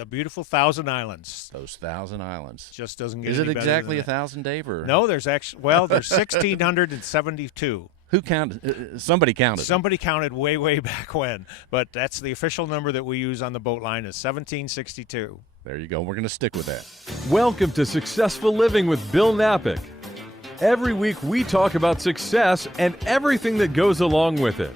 The beautiful Thousand Islands. Those Thousand Islands. Just doesn't get Is any it better exactly than that. 1,000, Dave? Or? No, there's 1,672. Who counted? Somebody counted. Somebody counted way back when, but that's the official number that we use on the boat line is 1762. There you go. We're going to stick with that. Welcome to Successful Living with Bill Napick. Every week we talk about success and everything that goes along with it.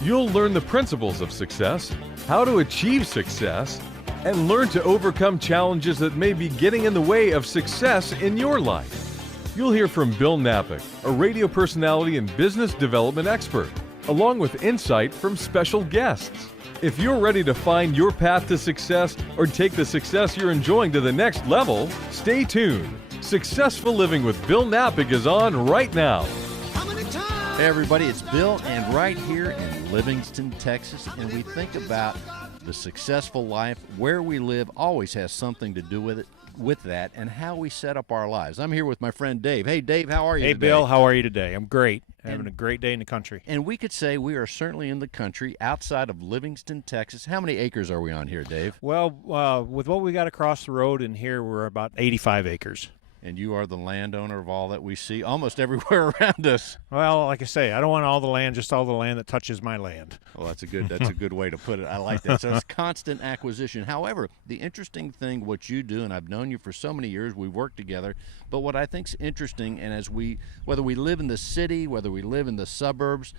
You'll learn the principles of success, how to achieve success, and learn to overcome challenges that may be getting in the way of success in your life. You'll hear from Bill Napick, a radio personality and business development expert, along with insight from special guests. If you're ready to find your path to success or take the success you're enjoying to the next level, stay tuned. Successful Living with Bill Napick is on right now. Hey everybody, it's Bill, and right here in Livingston, Texas, and we think about the successful life. Where we live always has something to do with it, with that, and how we set up our lives. I'm here with my friend Dave. Hey Dave, how are you today? today? Bill, how are you today? I'm great. Having a great day in the country. And we could say we are certainly in the country outside of Livingston, Texas. How many acres are we on here, Dave? Well, with what we got across the road in here, we're about 85 acres. And you are the landowner of all that we see almost everywhere around us. Well, like I say, I don't want all the land, just all the land that touches my land. Well, that's a good way to put it. I like that. So it's constant acquisition. However, the interesting thing, what you do, and I've known you for so many years, we've worked together, but what I think's interesting, and whether we live in the city, whether we live in the suburbs,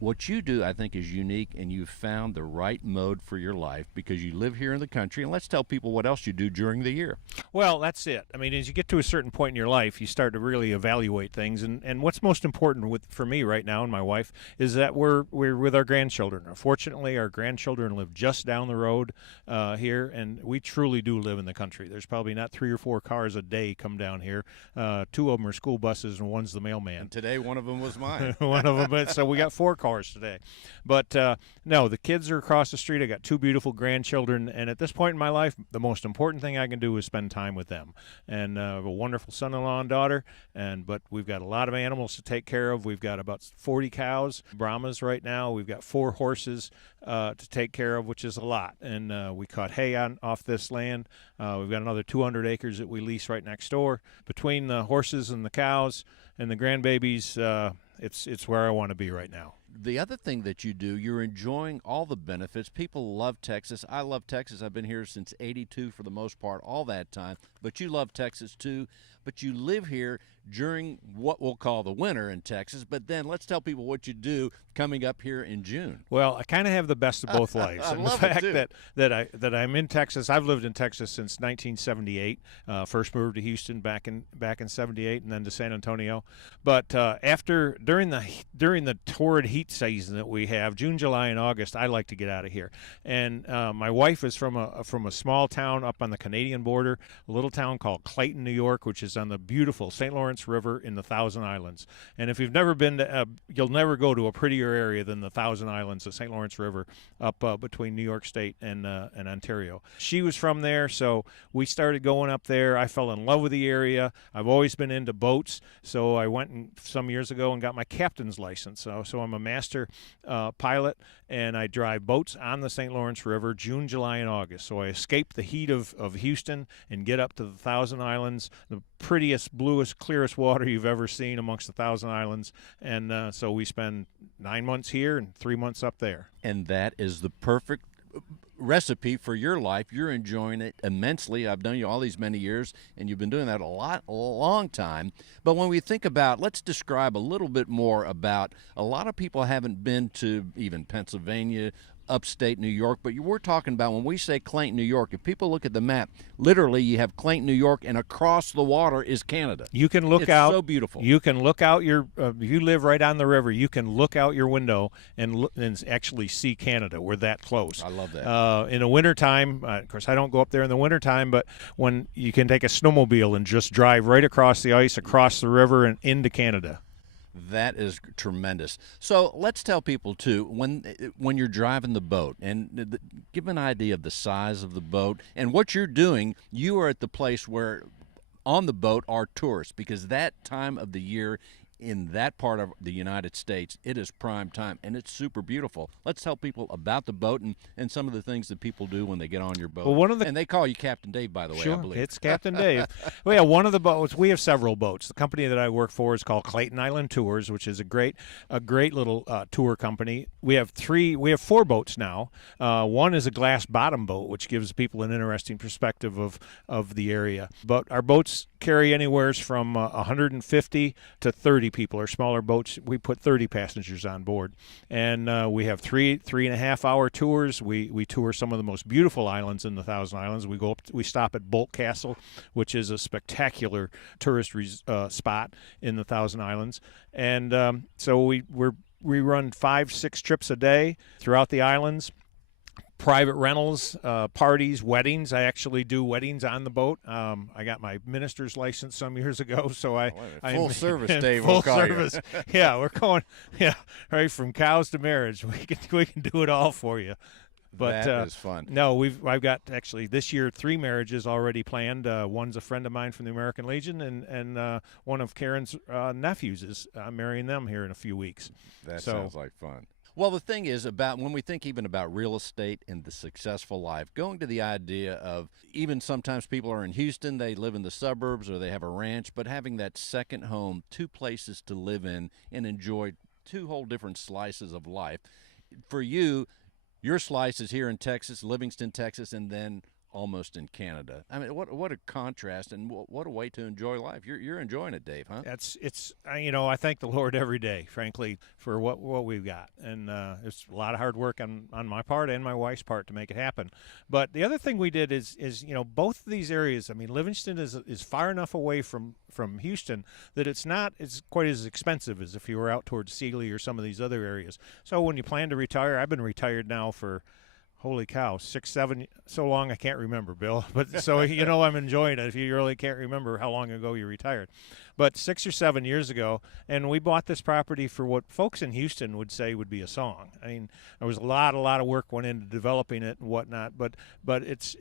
what you do, I think, is unique, and you've found the right mode for your life because you live here in the country. And let's tell people what else you do during the year. Well, that's it. I mean, as you get to a certain point in your life, you start to really evaluate things. And what's most important for me right now and my wife is that we're with our grandchildren. Fortunately, our grandchildren live just down the road here, and we truly do live in the country. There's probably not 3 or 4 cars a day come down here. 2 of them are school buses, and one's the mailman. And today, one of them was mine. One of them. So we got 4 cars today. But no, the kids are across the street. I got 2 beautiful grandchildren, and at this point in my life, the most important thing I can do is spend time with them. And a wonderful son-in-law and daughter, but we've got a lot of animals to take care of. We've got about 40 cows, Brahmas right now. We've got 4 horses to take care of, which is a lot. And we cut hay off this land. We've got another 200 acres that we lease right next door. Between the horses and the cows and the grandbabies, it's where I want to be right now. The other thing that you do, you're enjoying all the benefits. People love Texas. I love Texas. I've been here since '82 for the most part, all that time. But you love Texas too. But you live here during what we'll call the winter in Texas. But then let's tell people what you do coming up here in June. Well, I kind of have the best of both lives. I and love the fact it too. that I'm in Texas. I've lived in Texas since 1978. First moved to Houston back in '78, and then to San Antonio. But during the torrid heat season that we have, June, July, and August, I like to get out of here. And my wife is from a small town up on the Canadian border, a little town called Clayton, New York, which is on the beautiful St. Lawrence River in the Thousand Islands. And if you've never been to, you'll never go to a prettier area than the Thousand Islands, the St. Lawrence River, up between New York State and Ontario. She was from there, so we started going up there. I fell in love with the area. I've always been into boats, so I went some years ago and got my captain's license. So I'm a master pilot, and I drive boats on the St. Lawrence River June, July, and August. So I escape the heat of Houston and get up to the Thousand Islands, the prettiest, bluest, clearest water you've ever seen amongst the Thousand Islands. And so we spend 9 months here and 3 months up there. And that is the perfect recipe for your life. You're enjoying it immensely. I've known you all these many years, and you've been doing that a long time. But when we think about, let's describe a little bit more about, a lot of people haven't been to even Pennsylvania, upstate New York, but we're talking about, when we say Clayton, New York, if people look at the map, literally you have Clayton, New York, and across the water is Canada. You can look it's out. It's so beautiful. You can look out if you live right on the river, you can look out your window and actually see Canada. We're that close. I love that. In the wintertime, of course, I don't go up there in the wintertime, but when you can take a snowmobile and just drive right across the ice, across the river, and into Canada. That is tremendous. So let's tell people, too, when you're driving the boat, and give an idea of the size of the boat and what you're doing. You are at the place where on the boat are tourists, because that time of the year in that part of the United States, it is prime time, and it's super beautiful. Let's tell people about the boat and some of the things that people do when they get on your boat. Well, and they call you Captain Dave, by the way, I Sure, believe. it's Captain Dave. Well, yeah, one of the boats. We have several boats. The company that I work for is called Clayton Island Tours, which is a great little tour company. We have four boats now. One is a glass bottom boat, which gives people an interesting perspective of the area. But our boats carry anywhere from 150 to 30 people. Our smaller boats, we put 30 passengers on board, and we have 3.5 hour tours. We tour some of the most beautiful islands in the Thousand Islands. We stop at Bolt Castle, which is a spectacular tourist spot in the Thousand Islands, and so we run 5-6 trips a day throughout the islands. Private rentals, parties, weddings. I actually do weddings on the boat. I got my minister's license some years ago, so full service, Dave. Full we'll call service. You. Yeah, we're going. Yeah, right from cows to marriage. We can do it all for you. But that is fun. No, I've got actually this year 3 marriages already planned. One's a friend of mine from the American Legion, and one of Karen's nephews is marrying them here in a few weeks. That sounds like fun. Well, the thing is about when we think even about real estate and the successful life, going to the idea of even sometimes people are in Houston, they live in the suburbs or they have a ranch, but having that second home, 2 places to live in and enjoy 2 whole different slices of life. For you, your slice is here in Texas, Livingston, Texas, and then almost in Canada. I mean, what a contrast, and what a way to enjoy life. You're enjoying it, Dave, huh? It's I thank the Lord every day, frankly, for what we've got, and it's a lot of hard work on my part and my wife's part to make it happen. But the other thing we did is both of these areas. I mean, Livingston is far enough away from Houston that it's quite as expensive as if you were out towards Sealy or some of these other areas. So when you plan to retire, I've been retired now for, holy cow, 6, 7, so long I can't remember, Bill. But so I'm enjoying it if you really can't remember how long ago you retired. But 6 or 7 years ago, and we bought this property for what folks in Houston would say would be a song. I mean, there was a lot of work went into developing it and whatnot. But it's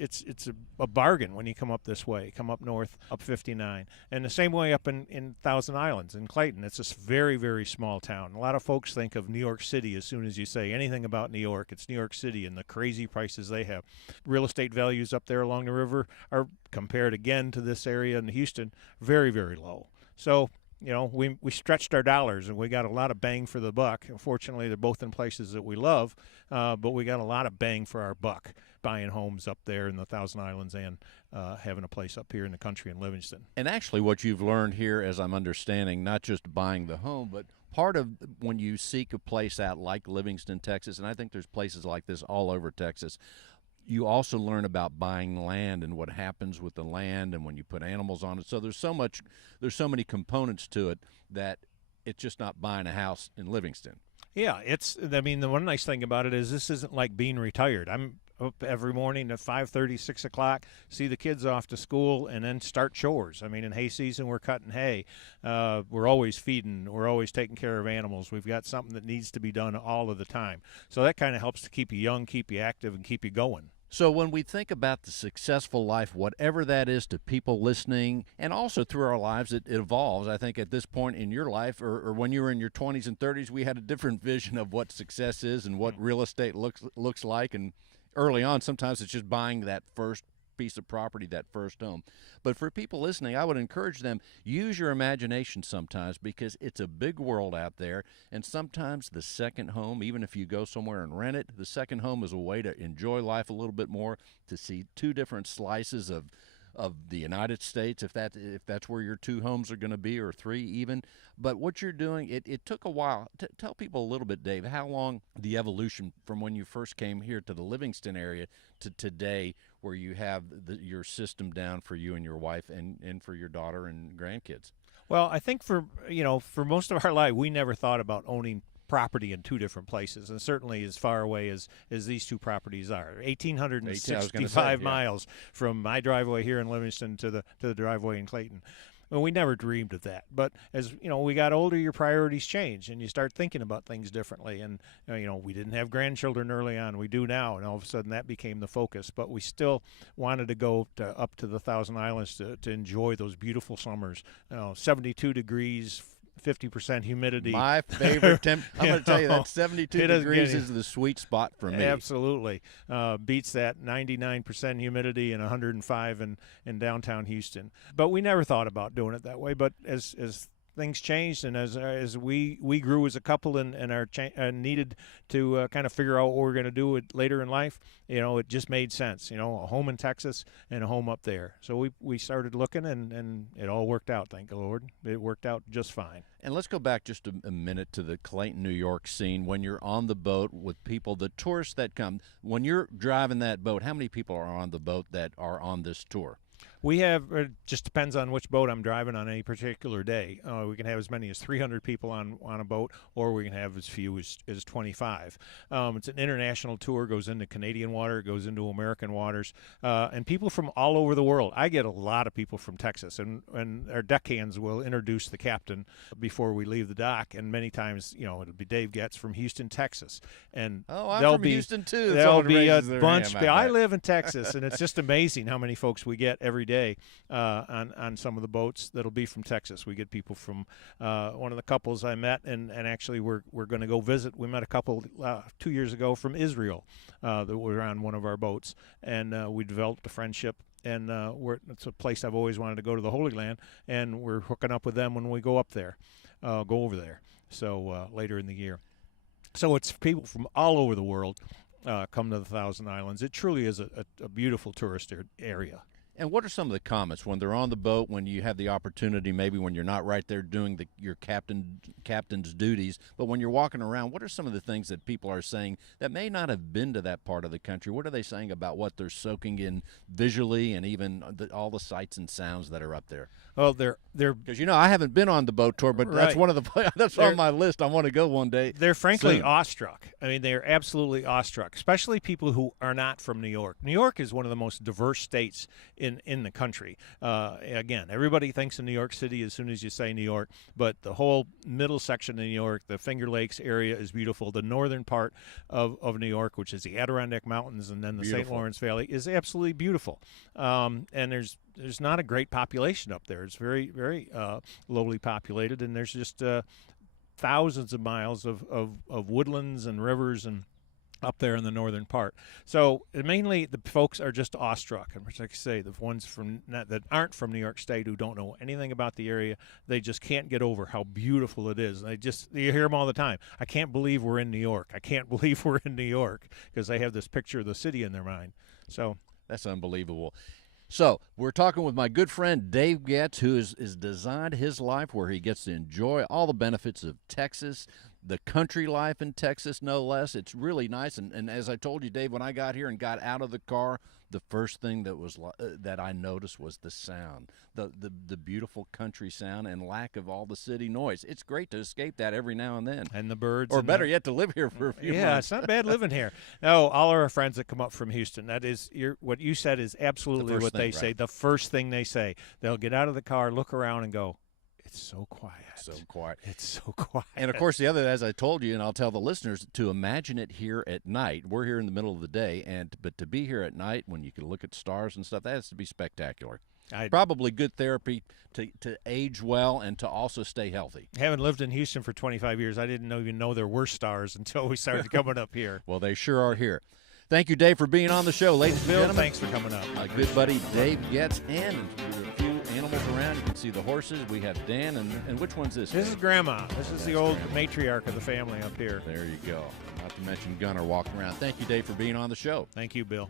a bargain when you come up this way, come up north, up 59, and the same way up in Thousand Islands in Clayton. It's a very, very small town. A lot of folks think of New York City as soon as you say anything about New York. It's New York City and the crazy prices they have. Real estate values up there along the river are, compared again to this area in Houston, very, very low. So, we stretched our dollars and we got a lot of bang for the buck. Unfortunately, they're both in places that we love, but we got a lot of bang for our buck buying homes up there in the Thousand Islands and having a place up here in the country in Livingston. And actually what you've learned here, as I'm understanding, not just buying the home, but part of when you seek a place out like Livingston, Texas, and I think there's places like this all over Texas, you also learn about buying land and what happens with the land and when you put animals on it. So there's so many components to it that it's just not buying a house in Livingston. Yeah, the one nice thing about it is this isn't like being retired. I'm up every morning at 5:30, 6 o'clock, see the kids off to school, and then start chores. I mean, in hay season, we're cutting hay. We're always feeding. We're always taking care of animals. We've got something that needs to be done all of the time. So that kind of helps to keep you young, keep you active, and keep you going. So when we think about the successful life, whatever that is to people listening, and also through our lives, it evolves. I think at this point in your life, or when you were in your 20s and 30s, we had a different vision of what success is and what real estate looks like. And early on, sometimes it's just buying that first piece of property, that first home. But for people listening, I would encourage them, use your imagination sometimes, because it's a big world out there, and sometimes the second home, even if you go somewhere and rent it, the second home is a way to enjoy life a little bit more, to see 2 different slices of the United States, if that's where your 2 homes are going to be, or 3 even. But what you're doing, it took a while. Tell people a little bit, Dave, how long the evolution from when you first came here to the Livingston area to today, where you have your system down for you and your wife and for your daughter and grandkids. Well, I think for most of our life, we never thought about owning property in 2 different places, and certainly as far away as these 2 properties are. 1,865 miles from my driveway here in Livingston to the driveway in Clayton. Well, we never dreamed of that. But as we got older, your priorities change, and you start thinking about things differently. And we didn't have grandchildren early on; we do now, and all of a sudden that became the focus. But we still wanted to go up to the Thousand Islands to enjoy those beautiful summers. 72 degrees. 50% humidity. My favorite temp. I'm going to tell you that 72 it doesn't get degrees any- is the sweet spot for me. Absolutely. Beats that 99% humidity and 105 in downtown Houston. But we never thought about doing it that way. But as things changed, and as we grew as a couple and needed to kind of figure out what we're going to do later in life, it just made sense. A home in Texas and a home up there. So we started looking, and it all worked out. Thank the Lord, it worked out just fine. And let's go back just a minute to the Clayton, New York scene. When you're on the boat with people, the tourists that come, when you're driving that boat, how many people are on the boat that are on this tour? We have, it just depends on which boat I'm driving on any particular day. We can have as many as 300 people on a boat, or we can have as few as 25. It's an international tour, goes into Canadian water, goes into American waters, and people from all over the world. I get a lot of people from Texas, and our deckhands will introduce the captain before we leave the dock, and many times, it'll be Dave Goetz from Houston, Texas. And I'm there'll from be, Houston, too. There'll be a bunch. bunch. I live in Texas, and it's just amazing how many folks we get every day on some of the boats that'll be from Texas. We get people from one of the couples I met, and actually we're going to go visit. We met a couple 2 years ago from Israel that were on one of our boats, and we developed a friendship. And it's a place I've always wanted to go, to the Holy Land, and we're hooking up with them when we go up there, go over there. So later in the year. So it's people from all over the world come to the Thousand Islands. It truly is a beautiful tourist area. And what are some of the comments when they're on the boat, when you have the opportunity, maybe when you're not right there doing your captain's duties, but when you're walking around, what are some of the things that people are saying that may not have been to that part of the country? What are they saying about what they're soaking in visually, and even all the sights and sounds that are up there? Well, they're because I haven't been on the boat tour, but that's right. one of the that's on my list. I want to go one day. They're frankly soon. awestruck. I mean, they're absolutely awestruck, especially people who are not from New York. New York is one of the most diverse states in the country. Again, everybody thinks of New York City as soon as you say New York, but the whole middle section of New York, the Finger Lakes area, is beautiful. The northern part of New York, which is the Adirondack Mountains and then the St. Lawrence Valley, is absolutely beautiful. And there's not a great population up there. It's very, very lowly populated, and there's just thousands of miles of woodlands and rivers and up there in the northern part. So mainly the folks are just awestruck. And like I say, the ones that aren't from New York State, who don't know anything about the area, they just can't get over how beautiful it is. You hear them all the time. I can't believe we're in New York. I can't believe we're in New York, because they have this picture of the city in their mind. So that's unbelievable. So we're talking with my good friend Dave Goetz, who has designed his life where he gets to enjoy all the benefits of Texas, the country life in Texas, no less. It's really nice. And as I told you, Dave, when I got here and got out of the car, the first thing that I noticed was the sound, the beautiful country sound and lack of all the city noise. It's great to escape that every now and then. And the birds. Or better yet, to live here for a few months. Yeah, it's not bad living here. No, all our friends that come up from Houston, that is what you said is absolutely what they say. The first thing they say, they'll get out of the car, look around, and go, "It's so quiet. So quiet. It's so quiet." And, of course, the other, as I told you, and I'll tell the listeners, to imagine it here at night. We're here in the middle of the day, but to be here at night when you can look at stars and stuff, that has to be spectacular. Probably good therapy to age well and to also stay healthy. Having lived in Houston for 25 years, I didn't even know there were stars until we started coming up here. Well, they sure are here. Thank you, Dave, for being on the show. Ladies and gentlemen, thanks for coming up. My good buddy Dave Goetz, and a few animals around. You can see the horses. We have Dan, and which one's this? This is Grandma. This is the old matriarch of the family up here. There you go. Not to mention Gunner walking around. Thank you, Dave, for being on the show. Thank you, Bill.